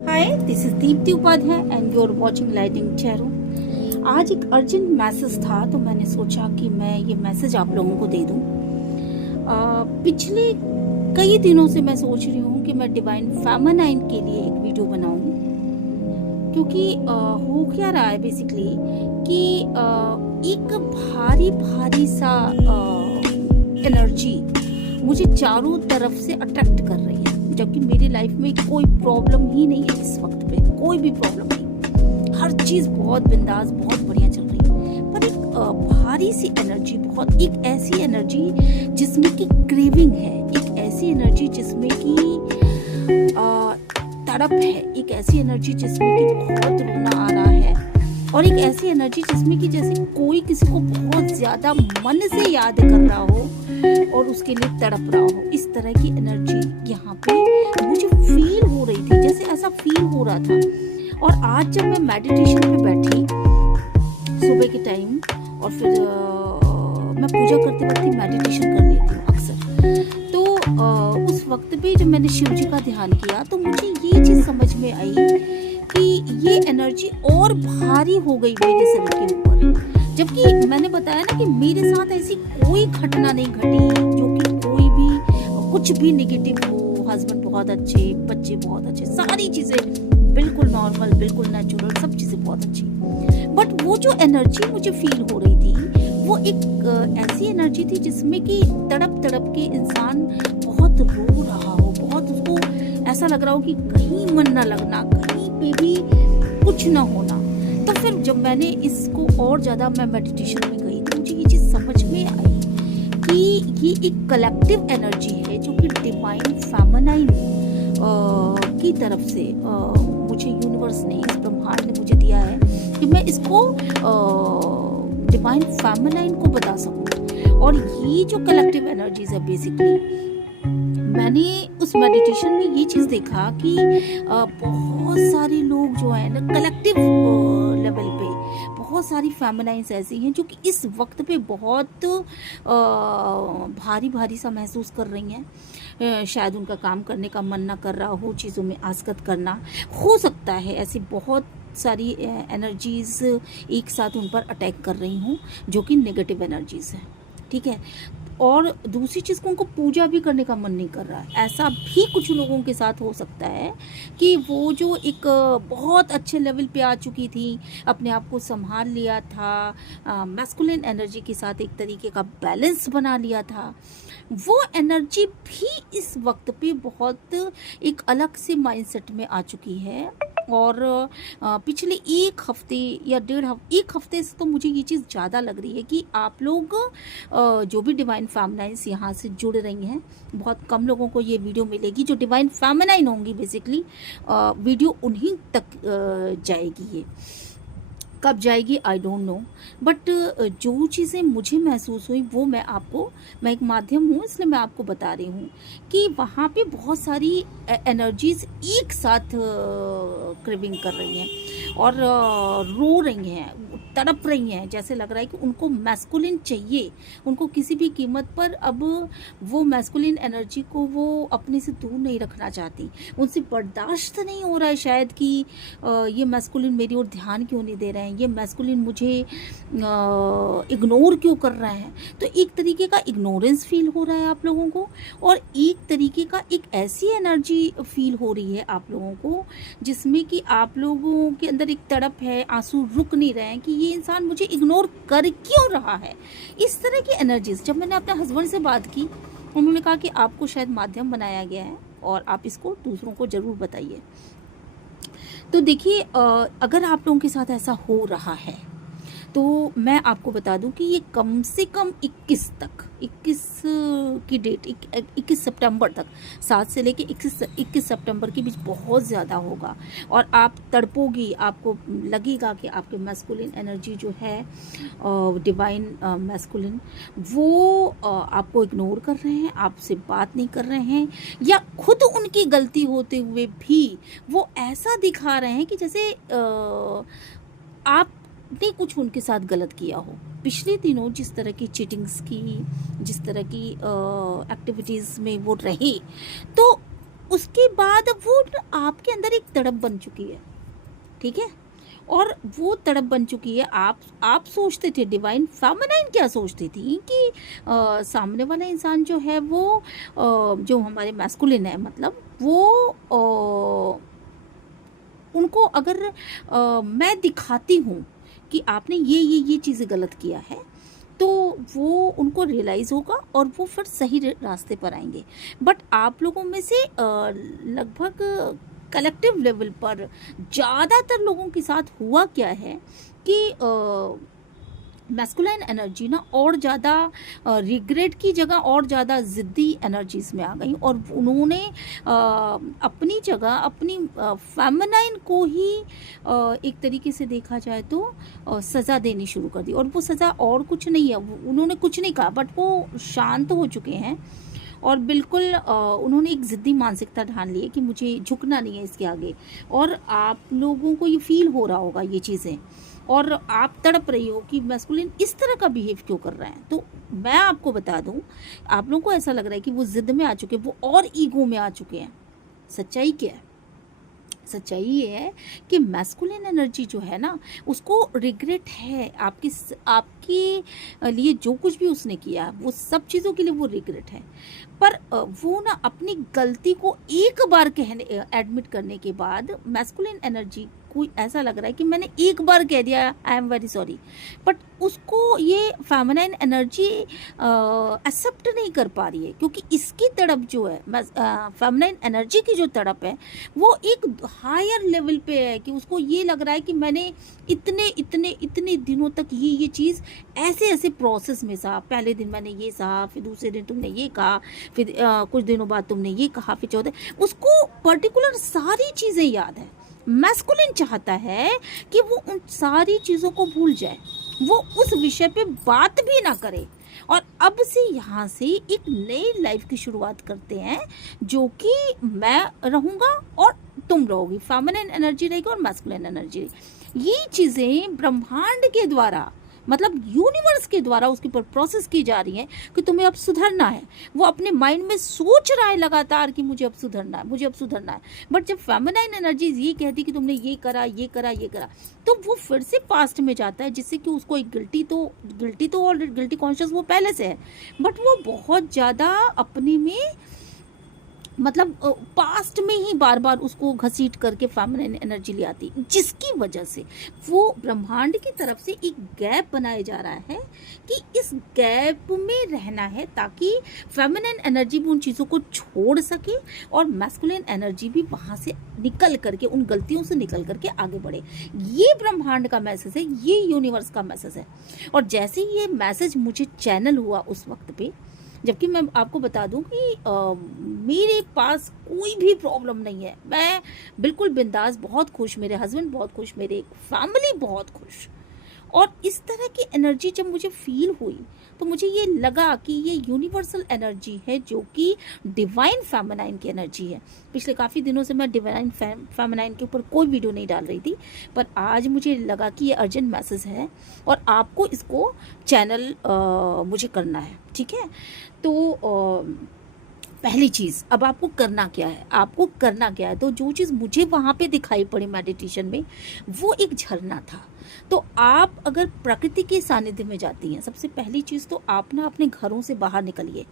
Hi, this is Deepti Upadhyay and you are watching lighting चैरो। आज एक अर्जेंट मैसेज था तो मैंने सोचा कि मैं ये मैसेज आप लोगों को दे दूं। पिछले कई दिनों से मैं सोच रही हूँ कि मैं डिवाइन फेमिनाइन के लिए एक वीडियो बनाऊं, क्योंकि हो क्या रहा है बेसिकली कि एक भारी भारी सा एनर्जी मुझे चारों तरफ से अट्रैक्ट कर रही है, जबकि मेरी लाइफ में कोई प्रॉब्लम ही नहीं है इस वक्त पे, कोई भी प्रॉब्लम नहीं, हर चीज़ बहुत बिंदास बहुत बढ़िया चल रही है। पर एक भारी सी एनर्जी, बहुत एक ऐसी एनर्जी जिसमें कि क्रेविंग है, एक ऐसी एनर्जी जिसमें कि तड़प है, एक ऐसी एनर्जी जिसमें कि बहुत रोना आ रहा है, और एक ऐसी एनर्जी जिसमें कि जैसे कोई किसी को बहुत ज़्यादा मन से याद कर रहा हो और उसके लिए तड़प रहा हो। इस तरह की एनर्जी यहाँ पे मुझे फील हो रही थी, जैसे ऐसा फील हो रहा था। और आज जब मैं मेडिटेशन पे बैठी सुबह के टाइम, और फिर मैं पूजा करते वक्त ही मेडिटेशन कर लेती हूँ अक्सर, तो उस वक्त पे जब मैंने शिव जी का ध्यान किया तो मुझे ये चीज़ समझ में आई कि ये एनर्जी और भारी हो गई मेरे शरीर के ऊपर। जबकि मैंने बताया ना कि मेरे साथ ऐसी कोई घटना नहीं घटी जो कि कोई भी कुछ भी नेगेटिव हो, हस्बैंड बहुत अच्छे, बच्चे बहुत अच्छे, सारी चीज़ें बिल्कुल नॉर्मल, बिल्कुल नेचुरल, सब चीज़ें बहुत अच्छी। बट वो जो एनर्जी मुझे फील हो रही थी वो एक ऐसी एनर्जी थी जिसमें कि तड़प तड़प के इंसान बहुत रो रहा हो, बहुत उसको ऐसा लग रहा हो कि कहीं मन ना लगना, कहीं पे भी कुछ ना होना। तो फिर जब मैंने इसको और ज़्यादा मैं मेडिटेशन में गई तो मुझे ये चीज़ समझ में आई कि ये एक कलेक्टिव एनर्जी है जो कि डिवाइन फेमिनाइन की तरफ से मुझे यूनिवर्स ने, इस ब्रह्मांड ने मुझे दिया है कि मैं इसको डिवाइन फेमिनाइन को बता सकूं। और ये जो कलेक्टिव एनर्जीज है बेसिकली, मैंने उस मेडिटेशन में ये चीज़ देखा कि बहुत सारे लोग जो है ना कलेक्टिव लेवल पे, बहुत सारी फेमिनाइंस ऐसी हैं जो कि इस वक्त पे बहुत भारी भारी सा महसूस कर रही हैं। शायद उनका काम करने का मन ना कर रहा हो, चीज़ों में आसक्त करना हो सकता है, ऐसी बहुत सारी एनर्जीज़ एक साथ उन पर अटैक कर रही हूँ जो कि नेगेटिव एनर्जीज़ है, ठीक है। और दूसरी चीज़ को उनको पूजा भी करने का मन नहीं कर रहा है। ऐसा भी कुछ लोगों के साथ हो सकता है कि वो जो एक बहुत अच्छे लेवल पे आ चुकी थी, अपने आप को संभाल लिया था, मैस्कुलिन एनर्जी के साथ एक तरीके का बैलेंस बना लिया था, वो एनर्जी भी इस वक्त पे बहुत एक अलग से माइंडसेट में आ चुकी है। और पिछले एक हफ्ते या एक हफ्ते से तो मुझे ये चीज़ ज़्यादा लग रही है कि आप लोग जो भी डिवाइन फेमिनाइन्स यहाँ से जुड़ रही हैं, बहुत कम लोगों को ये वीडियो मिलेगी जो डिवाइन फेमिनाइन होंगी। बेसिकली वीडियो उन्हीं तक जाएगी, ये कब जाएगी आई डोंट नो, बट जो चीज़ें मुझे महसूस हुई वो मैं एक माध्यम हूँ इसलिए मैं आपको बता रही हूँ कि वहाँ पे बहुत सारी एनर्जीज एक साथ क्रेविंग कर रही हैं और रो रही हैं, तड़प रही हैं। जैसे लग रहा है कि उनको मैस्कुलिन चाहिए, उनको किसी भी कीमत पर अब वो मैस्कुलिन एनर्जी को वो अपने से दूर नहीं रखना चाहती, उनसे बर्दाश्त नहीं हो रहा है शायद कि ये मैस्कुलिन मेरी ओर ध्यान क्यों नहीं दे रहे हैं, ये मैस्कुलिन मुझे इग्नोर क्यों कर रहे हैं। तो एक तरीके का इग्नोरेंस फील हो रहा है आप लोगों को, और एक तरीके का एक ऐसी एनर्जी फील हो रही है आप लोगों को जिसमें कि आप लोगों के अंदर एक तड़प है, आंसू रुक नहीं रहे हैं कि ये इंसान मुझे इग्नोर कर क्यों रहा है। इस तरह की एनर्जीज जब मैंने अपने हस्बैंड से बात की, उन्होंने कहा कि आपको शायद माध्यम बनाया गया है और आप इसको दूसरों को ज़रूर बताइए। तो देखिए, अगर आप लोगों के साथ ऐसा हो रहा है तो मैं आपको बता दूं कि ये कम से कम 21 की डेट, 21 सितंबर तक, 7 से लेके 21 सितंबर के बीच बहुत ज़्यादा होगा। और आप तड़पोगी, आपको लगेगा कि आपके मैस्कुलिन एनर्जी जो है, डिवाइन मैस्कुलिन, वो आपको इग्नोर कर रहे हैं, आपसे बात नहीं कर रहे हैं, या खुद उनकी गलती होते हुए भी वो ऐसा दिखा रहे हैं कि जैसे आपने कुछ उनके साथ गलत किया हो। पिछले दिनों जिस तरह की चीटिंग्स की, जिस तरह की एक्टिविटीज़ में वो रहे, तो उसके बाद वो आपके अंदर एक तड़प बन चुकी है, ठीक है, और वो तड़प बन चुकी है। आप सोचते थे, डिवाइन फेमिनाइन क्या सोचती थी कि सामने वाला इंसान जो है वो जो हमारे मैस्कुलिन है, मतलब वो उनको अगर मैं दिखाती हूँ कि आपने ये चीज़ें गलत किया है, तो वो उनको रियलाइज़ होगा और वो फिर सही रास्ते पर आएंगे। बट आप लोगों में से लगभग कलेक्टिव लेवल पर ज़्यादातर लोगों के साथ हुआ क्या है कि मैस्कुलाइन एनर्जी ना और ज़्यादा रिग्रेट की जगह और ज़्यादा ज़िद्दी एनर्जीज़ में आ गई, और उन्होंने अपनी जगह अपनी फेमिनाइन को ही एक तरीके से देखा जाए तो सज़ा देनी शुरू कर दी। और वो सज़ा और कुछ नहीं है, उन्होंने कुछ नहीं कहा, बट वो शांत हो चुके हैं और बिल्कुल उन्होंने एक ज़िद्दी मानसिकता ठान ली है कि मुझे झुकना नहीं है इसके आगे। और आप लोगों को ये फील हो रहा होगा ये चीज़ें, और आप तड़प रही हो कि मैस्कुलिन इस तरह का बिहेव क्यों कर रहे हैं। तो मैं आपको बता दूं, आप लोगों को ऐसा लग रहा है कि वो ज़िद में आ चुके, वो और ईगो में आ चुके हैं। सच्चाई क्या है? सच्चाई ये है कि मैस्कुलिन एनर्जी जो है ना, उसको रिग्रेट है आपके लिए जो कुछ भी उसने किया, वो सब चीज़ों के लिए वो रिग्रेट है। पर वो ना अपनी गलती को एक बार कहने एडमिट करने के बाद मैस्कुलिन एनर्जी को ऐसा लग रहा है कि मैंने एक बार कह दिया I am very sorry, but उसको ये फेमिनाइन एनर्जी एक्सेप्ट नहीं कर पा रही है, क्योंकि इसकी तड़प जो है, फेमिनाइन एनर्जी की जो तड़प है वो एक हायर लेवल पे है कि उसको ये लग रहा है कि मैंने इतने दिनों तक ये चीज़ ऐसे प्रोसेस में सहा। पहले दिन मैंने ये सहा, फिर दूसरे दिन तुमने ये कहा, फिर कुछ दिनों बाद तुमने ये कहा, फिर चौथे, उसको पर्टिकुलर सारी चीज़ें याद है। मैस्कुलिन चाहता है कि वो उन सारी चीज़ों को भूल जाए, वो उस विषय पे बात भी ना करे, और अब से यहाँ से एक नई लाइफ की शुरुआत करते हैं, जो कि मैं रहूँगा और तुम रहोगी, फेमिनिन एनर्जी रहेगी और मैस्कुलिन एनर्जी। ये चीज़ें ब्रह्मांड के द्वारा, मतलब यूनिवर्स के द्वारा उसके ऊपर प्रोसेस की जा रही है कि तुम्हें अब सुधरना है। वो अपने माइंड में सोच रहा है लगातार कि मुझे अब सुधरना है, मुझे अब सुधरना है। बट जब फेमिनाइन एनर्जीज ये कहती कि तुमने ये करा, तो वो फिर से पास्ट में जाता है, जिससे कि उसको एक गिल्टी तो और गिल्टी कॉन्शियस वो पहले से है, बट वो बहुत ज़्यादा अपने में, मतलब पास्ट में ही बार बार उसको घसीट करके फेमिनिन एनर्जी ले आती, जिसकी वजह से वो ब्रह्मांड की तरफ से एक गैप बनाया जा रहा है कि इस गैप में रहना है, ताकि फेमिनिन एनर्जी भी उन चीज़ों को छोड़ सके और मैस्कुलिन एनर्जी भी वहाँ से निकल करके, उन गलतियों से निकल करके आगे बढ़े। ये ब्रह्मांड का मैसेज है, ये यूनिवर्स का मैसेज है। और जैसे ये मैसेज मुझे चैनल हुआ उस वक्त पे, जबकि मैं आपको बता दूं कि मेरे पास कोई भी प्रॉब्लम नहीं है, मैं बिल्कुल बिंदास, बहुत खुश, मेरे हस्बैंड बहुत खुश, मेरे फैमिली बहुत खुश। और इस तरह की एनर्जी जब मुझे फील हुई तो मुझे ये लगा कि ये यूनिवर्सल एनर्जी है, जो कि डिवाइन फेमिनाइन की एनर्जी है। पिछले काफ़ी दिनों से मैं डिवाइन फेमिनाइन के ऊपर कोई वीडियो नहीं डाल रही थी, पर आज मुझे लगा कि ये अर्जेंट मैसेज है और आपको इसको चैनल मुझे करना है, ठीक है। तो पहली चीज़, अब आपको करना क्या है, तो जो चीज़ मुझे वहाँ पे दिखाई पड़ी मेडिटेशन में, वो एक झरना था। तो आप अगर प्रकृति के सानिध्य में जाती हैं, सबसे पहली चीज़ तो आप ना अपने घरों से बाहर निकलिए,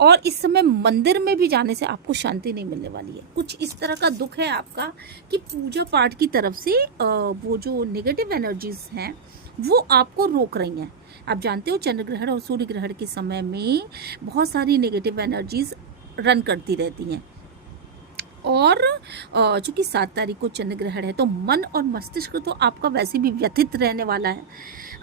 और इस समय मंदिर में भी जाने से आपको शांति नहीं मिलने वाली है। कुछ इस तरह का दुख है आपका कि पूजा पाठ की तरफ से वो जो नेगेटिव एनर्जीज हैं वो आपको रोक रही हैं। आप जानते हो, चंद्र ग्रहण और सूर्य ग्रहण के समय में बहुत सारी नेगेटिव एनर्जीज रन करती रहती हैं, और चूँकि 7 तारीख को चंद्र ग्रहण है, तो मन और मस्तिष्क तो आपका वैसे भी व्यथित रहने वाला है।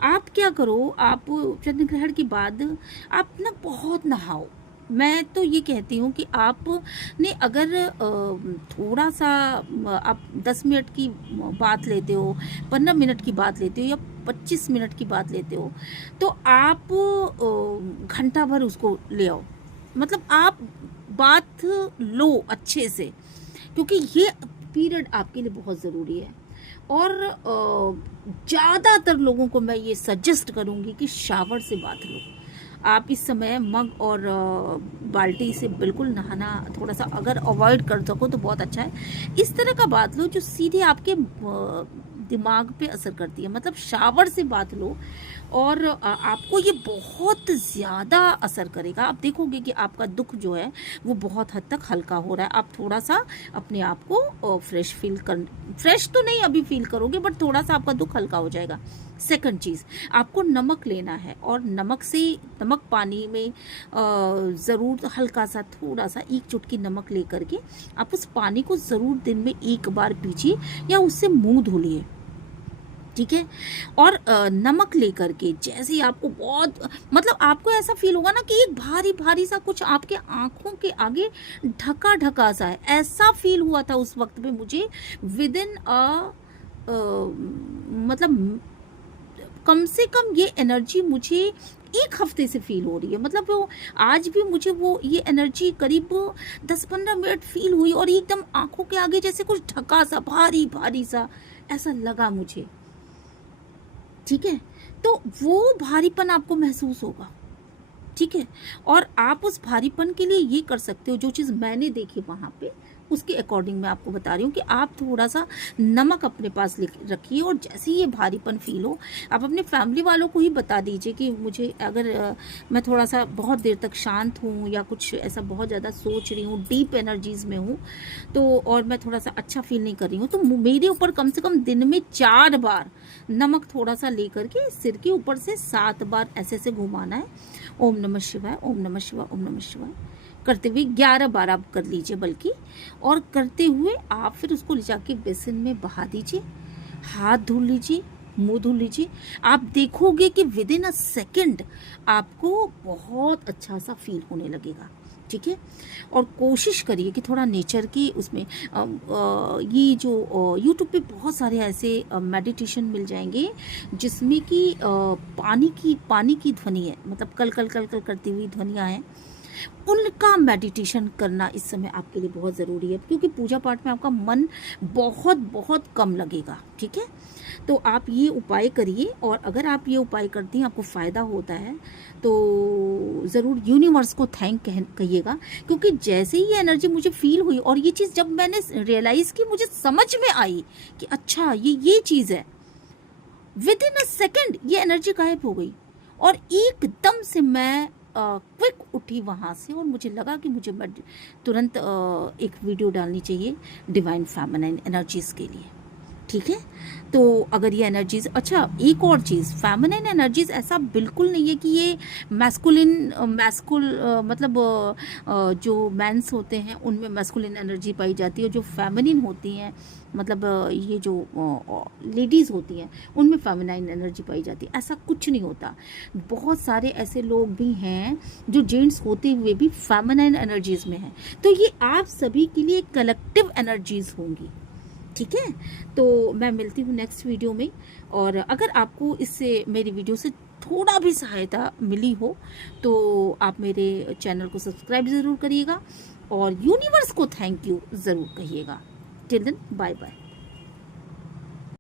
आप क्या करो, आप चंद्र ग्रहण के बाद आप ना बहुत नहाओ। मैं तो ये कहती हूँ कि आपने अगर थोड़ा सा आप 10 मिनट की बात लेते हो, 15 मिनट की बात लेते हो, या 25 मिनट की बात लेते हो, तो आप घंटा भर उसको ले आओ। मतलब आप बात लो अच्छे से, क्योंकि ये पीरियड आपके लिए बहुत ज़रूरी है। और ज़्यादातर लोगों को मैं ये सजेस्ट करूँगी कि शावर से बात लो। आप इस समय मग और बाल्टी से बिल्कुल नहाना थोड़ा सा अगर अवॉइड कर सको तो बहुत अच्छा है। इस तरह का बात लो जो सीधे आपके दिमाग पे असर करती है, मतलब शावर से बात लो और आपको ये बहुत ज़्यादा असर करेगा। आप देखोगे कि आपका दुख जो है वो बहुत हद तक हल्का हो रहा है। आप थोड़ा सा अपने आप को फ्रेश तो नहीं अभी फील करोगे, बट थोड़ा सा आपका दुख हल्का हो जाएगा। सेकंड चीज़, आपको नमक लेना है और नमक पानी में ज़रूर हल्का सा थोड़ा सा 1 चुटकी नमक ले करके आप उस पानी को ज़रूर दिन में 1 बार पीजिए या उससे मुंह धुलिए, ठीक है। और नमक लेकर के जैसे ही आपको बहुत मतलब आपको ऐसा फील होगा ना कि एक भारी भारी सा कुछ आपके आंखों के आगे ढका ढका सा है, ऐसा फील हुआ था उस वक्त पे मुझे। विदिन मतलब कम से कम ये एनर्जी मुझे 1 हफ्ते से फील हो रही है। मतलब वो आज भी मुझे वो ये एनर्जी करीब 10-15 मिनट फील हुई और एकदम आंखों के आगे जैसे कुछ ढका सा भारी भारी सा ऐसा लगा मुझे, ठीक है। तो वो भारीपन आपको महसूस होगा, ठीक है। और आप उस भारीपन के लिए ये कर सकते हो, जो चीज़ मैंने देखी वहाँ पे उसके अकॉर्डिंग मैं आपको बता रही हूँ कि आप थोड़ा सा नमक अपने पास रखिए और जैसे ही ये भारीपन फील हो आप अपने फैमिली वालों को ही बता दीजिए कि मुझे अगर मैं थोड़ा सा बहुत देर तक शांत हूँ या कुछ ऐसा बहुत ज़्यादा सोच रही हूँ, डीप एनर्जीज़ में हूँ, तो और मैं थोड़ा सा अच्छा फील नहीं कर रही हूँ, तो मेरे ऊपर कम से कम दिन में 4 बार नमक थोड़ा सा ले करके सिर के ऊपर से 7 बार ऐसे ऐसे घुमाना है। ओम नमः शिवाय, ओम नमः शिवाय, ओम नमः शिवाय करते हुए 11 बार आप कर लीजिए बल्कि, और करते हुए आप फिर उसको ले जाके बेसिन में बहा दीजिए, हाथ धुल लीजिए, मुंह धुल लीजिए। आप देखोगे कि विदिन अ सेकेंड आपको बहुत अच्छा सा फील होने लगेगा, ठीक है। और कोशिश करिए कि थोड़ा नेचर की उसमें ये जो यूट्यूब पे बहुत सारे ऐसे मेडिटेशन मिल जाएंगे जिसमें कि पानी की ध्वनि है, मतलब कल कल कल कल करती हुई ध्वनियाँ हैं, उनका मेडिटेशन करना इस समय आपके लिए बहुत ज़रूरी है, क्योंकि पूजा पाठ में आपका मन बहुत बहुत कम लगेगा, ठीक है। तो आप ये उपाय करिए और अगर आप ये उपाय करती हैं आपको फ़ायदा होता है तो ज़रूर यूनिवर्स को थैंक कहिएगा, क्योंकि जैसे ही ये एनर्जी मुझे फील हुई और ये चीज़ जब मैंने रियलाइज़ की, मुझे समझ में आई कि अच्छा ये चीज़ है, विदिन अ सेकेंड ये एनर्जी गायब हो गई और एकदम से मैं क्विक उठी वहाँ से और मुझे लगा कि मुझे तुरंत एक वीडियो डालनी चाहिए डिवाइन फेमिनाइन एनर्जीज़ के लिए, ठीक है। तो अगर ये एनर्जीज़, अच्छा एक और चीज़, फेमिनाइन एनर्जीज़ ऐसा बिल्कुल नहीं है कि ये मतलब जो मेंस होते हैं उनमें मैस्कुलिन एनर्जी पाई जाती है, जो फेमिनिन होती हैं मतलब ये जो लेडीज़ होती हैं उनमें फेमिनाइन एनर्जी पाई जाती है, ऐसा कुछ नहीं होता। बहुत सारे ऐसे लोग भी हैं जो जेंट्स होते हुए भी फेमिनाइन एनर्जीज़ में हैं, तो ये आप सभी के लिए कलेक्टिव एनर्जीज़ होंगी, ठीक है। तो मैं मिलती हूँ नेक्स्ट वीडियो में, और अगर आपको इससे मेरी वीडियो से थोड़ा भी सहायता मिली हो तो आप मेरे चैनल को सब्सक्राइब ज़रूर करिएगा और यूनिवर्स को थैंक यू ज़रूर कहिएगा। Till then bye bye.